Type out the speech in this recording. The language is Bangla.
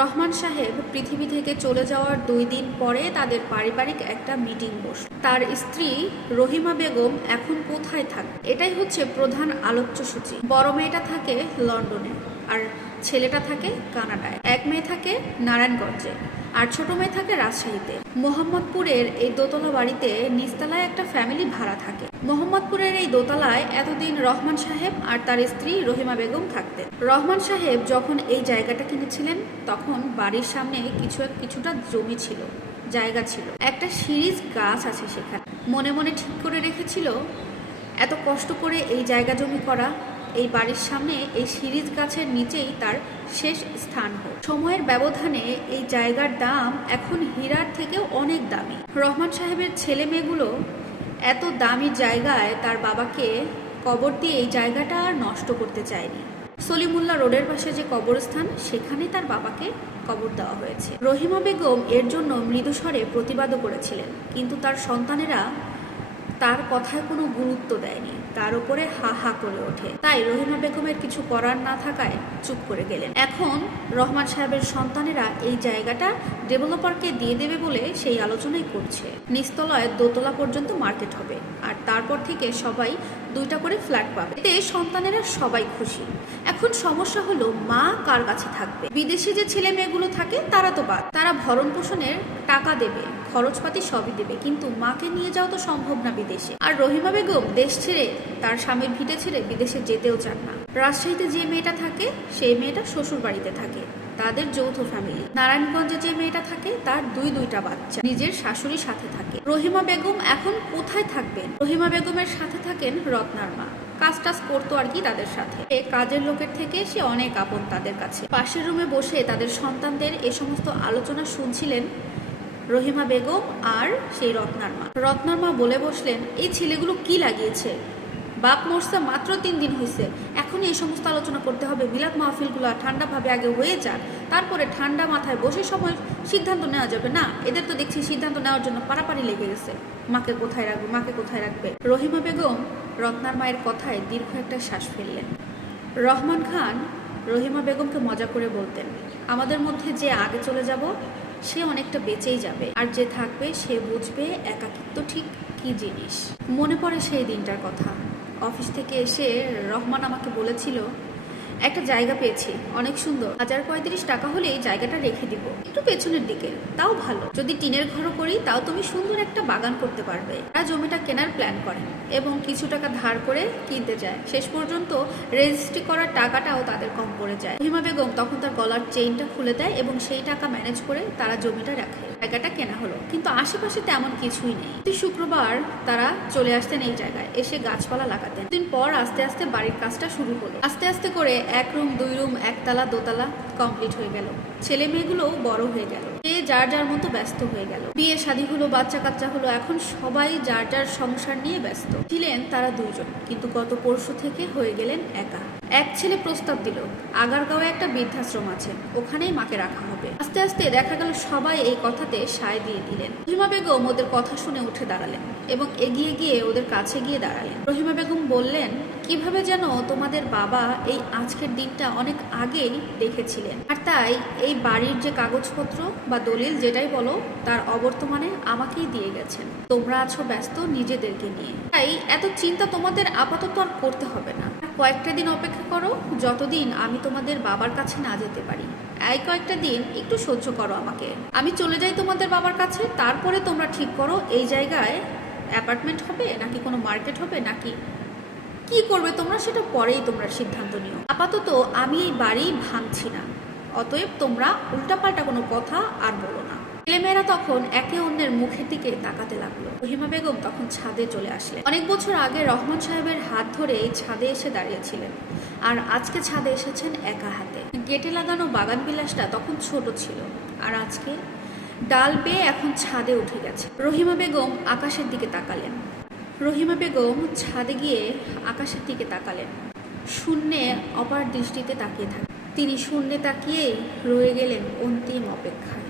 রহমান সাহেব পৃথিবী থেকে চলে যাওয়ার দুই দিন পরে তাদের পারিবারিক একটা মিটিং বস তার স্ত্রী রহিমা বেগম এখন কোথায় থাকে? এটাই হচ্ছে প্রধান আলোচ্য সূচি। বড় মেয়েটা থাকে লন্ডনে আর ছেলেটা থাকে কানাডায়। এক মেয়ে থাকে নারায়ণগঞ্জে। আর ছোট মেয়ে থাকে রাজশাহীতে। মোহাম্মদপুরের এই দোতলা বাড়িতে নিচতলায় একটা ফ্যামিলি ভাড়া থাকে। মোহাম্মদপুরের এই দোতলায় এতদিন রহমান সাহেব আর তার স্ত্রী রহিমা বেগম থাকতেন। রহমান সাহেব যখন এই জায়গাটা কিনেছিলেন, তখন বাড়ির সামনে কিছু কিছুটা জমি ছিল, জায়গা ছিল। একটা সিরিজ গাছ আছে সেখানে। মনে মনে ঠিক করে রেখেছিল, এত কষ্ট করে এই জায়গা জমি করা এই বাড়ির সামনে এই সিরিজ গাছের নিচেই তার শেষ স্থান হোক। সময়ের ব্যবধানে এই জায়গার দাম এখন হীরার থেকেও অনেক দামি। রহমান সাহেবের ছেলে মেয়েগুলো এত দামি জায়গায় তার বাবাকে কবর দিয়ে এই জায়গাটা আর নষ্ট করতে চায়নি। সলিমুল্লাহ রোডের পাশে যে কবরস্থান সেখানে তার বাবাকে কবর দেওয়া হয়েছে। রহিমা বেগম এর জন্য মৃদুস্বরে প্রতিবাদও করেছিলেন। কিন্তু তার সন্তানেরা তার কথায় কোনো গুরুত্ব দেয়নি। তার উপরে হা হা করে ওঠে। তাই রহিমা বেগমের কিছু করার না থাকায় চুপ করে গেলেন। এখন রহমান সাহেবের সন্তানেরা এই জায়গাটা ডেভেলপারকে দিয়ে দেবে বলে সেই আলোচনাই করছে। নিস্তলয় দোতলা পর্যন্ত মার্কেট হবে। আর তারপর থেকে সবাই দুইটা করে ফ্ল্যাট পাবে। এতে সন্তানেরা সবাই খুশি। এখন সমস্যা হলো মা কার কাছে থাকবে? বিদেশে যে ছেলে মেয়েগুলো থাকে, তারা তো বাদ। তারা ভরণ পোষণের টাকা দেবে, খরচপাতি সবই দেবে, কিন্তু মাকে নিয়ে যাওয়া তো সম্ভব না বিদেশে। আর রহিমা বেগম দেশ ছেড়ে তার স্বামীর ভিটে ছেড়ে বিদেশে যেতেও চান না। রাজশাহীতে যে মেয়েটা থাকে, সেই মেয়েটা শ্বশুর বাড়িতে থাকে। তাদের যৌথ ফ্যামিলি নারায়ণগঞ্জে যে মেয়েটা থাকে, তার দুই দুইটা বাচ্চা। নিজের শাশুড়ির সাথে থাকে। রহিমা বেগম এখন কোথায় থাকবেন? রহিমা বেগমের সাথে থাকেন রত্নার মা। কাজ টাজ করতো আর কি তাদের সাথে। কাজের লোকের থেকে সে অনেক আপন তাদের কাছে। পাশের রুমে বসে তাদের সন্তানদের এ সমস্ত আলোচনা শুনছিলেন রহিমা বেগম আর সেই রত্নার মা। রত্নার মা বলে বসলেন, এই ছেলেগুলো কি লাগিয়েছে? বাপ মরছে, মাত্র তিন দিন হয়েছে এখনই এই সমস্ত আলোচনা করতে হবে। বিলাত মাহফিলগুলো ঠান্ডাভাবে আগে হয়ে যাক, তারপরে ঠান্ডা মাথায় বসে সময় সিদ্ধান্ত নেওয়া যাবে না। এদের তো দেখছি সিদ্ধান্ত নেওয়ার জন্য পারাপারি লেগে গেছে। মাকে কোথায় রাখবে, মাকে কোথায় রাখবে? রহিমা বেগম রত্নার মায়ের কথায় দীর্ঘ একটা শ্বাস ফেললেন। রহমান খান রহিমা বেগমকে মজা করে বলতেন, আমাদের মধ্যে যে আগে চলে যাব, সে অনেকটা বেঁচেই যাবে। আর যে থাকবে, সে বুঝবে একাকিত্ব ঠিক কি জিনিস? মনে পড়ে সেই দিনটার কথা। অফিস থেকে এসে রহমান আমাকে বলেছিল একটা জায়গা পেয়েছি, অনেক সুন্দর। হাজার পঁয়ত্রিশ টাকা হলে এই জায়গাটা রেখে দিব। একটু পেছনের দিকে, তাও ভালো। যদি টিনের ঘরও করি, তাও তুমি সুন্দর একটা বাগান করতে পারবে। তারা জমিটা কেনার প্ল্যান করেন এবং কিছু টাকা ধার করে কিনতে যায়। শেষ পর্যন্ত রেজিস্ট্রি করার টাকাটাও তাদের কম পড়ে যায়। হিমা বেগম তখন তার গলার চেইনটা খুলে দেয় এবং সেই টাকা ম্যানেজ করে তারা জমিটা রাখে। জায়গাটা কেনা হলো, কিন্তু আশেপাশে তেমন কিছুই নেই। শুক্রবার তারা চলে আসতেন এই জায়গায়, এসে গাছপালা লাগাতেন। দিন পর আস্তে আস্তে বাড়ির কাজটা শুরু হলো। আস্তে আস্তে করে এক রুম দুই রুম একতলা দোতলা কমপ্লিট হয়ে গেল। ছেলে মেয়েগুলোও বড় হয়ে গেল। সে যার যার মতো ব্যস্ত হয়ে গেল। বিয়ে শাদী হলো বাচ্চা কাচ্চা হলো, এখন সবাই যার যার সংসার নিয়ে ব্যস্ত। ছিলেন তারা দুইজন, কিন্তু গত পরশু থেকে হয়ে গেলেন একা। এক ছেলে প্রস্তাব দিল, আগারগাঁওয়ে একটা বৃদ্ধাশ্রম আছে, ওখানেই মাকে রাখা হবে। আস্তে আস্তে দেখা গেল, সবাই এই কথাতে সায় দিয়ে দিলেন। রহিমা বেগম ওদের কথা শুনে উঠে দাঁড়ালেন এবং এগিয়ে গিয়ে ওদের কাছে গিয়ে দাঁড়ালেন। রহিমা বেগম বললেন, কীভাবে যেন তোমাদের বাবা এই আজকের দিনটা অনেক আগেই দেখেছিলেন। আর তাই এই বাড়ির যে কাগজপত্র বা দলিল যেটাই বলো, তার অবর্তমানে আমাকেই দিয়ে গেছেন। তোমরা আছো ব্যস্ত নিজেদেরকে নিয়ে। তাই এত চিন্তা তোমাদের আপাতত আর করতে হবে না। কয়েকটা দিন অপেক্ষা করো, যতদিন আমি তোমাদের বাবার কাছে না যেতে পারি। এই কয়েকটা দিন একটু সহ্য করো আমাকে। আমি চলে যাই তোমাদের বাবার কাছে, তারপরে তোমরা ঠিক করো এই জায়গায় অ্যাপার্টমেন্ট হবে, নাকি কোনো মার্কেট হবে, নাকি কি করবে তোমরা, সেটা পরেই তোমরা সিদ্ধান্ত নিও। আপাতত আমি এই বাড়ি ভাঙছি না। অতএব তোমরা উল্টাপাল্টা কোনো কথা আর বলো না। ছেলেমেয়েরা তখন একে অন্যের মুখের দিকে তাকাতে লাগল। রহিমা বেগম তখন ছাদে চলে আসলেন। অনেক বছর আগে রহমান সাহেবের হাত ধরে এই ছাদে এসে দাঁড়িয়েছিলেন। আর আজকে ছাদে এসেছেন একা হাতে। গেটে লাগানো বাগান বিলাসটা তখন ছোট ছিল। আর আজকে ডাল বেয়ে এখন ছাদে উঠে গেছে। রহিমা বেগম আকাশের দিকে তাকালেন। রহিমা বেগম ছাদে গিয়ে আকাশের দিকে তাকালেন। শূন্যে অপার দৃষ্টিতে তাকিয়ে থাকেন তিনি শূন্যে তাকিয়ে রয়ে গেলেন অন্তিম অপেক্ষায়।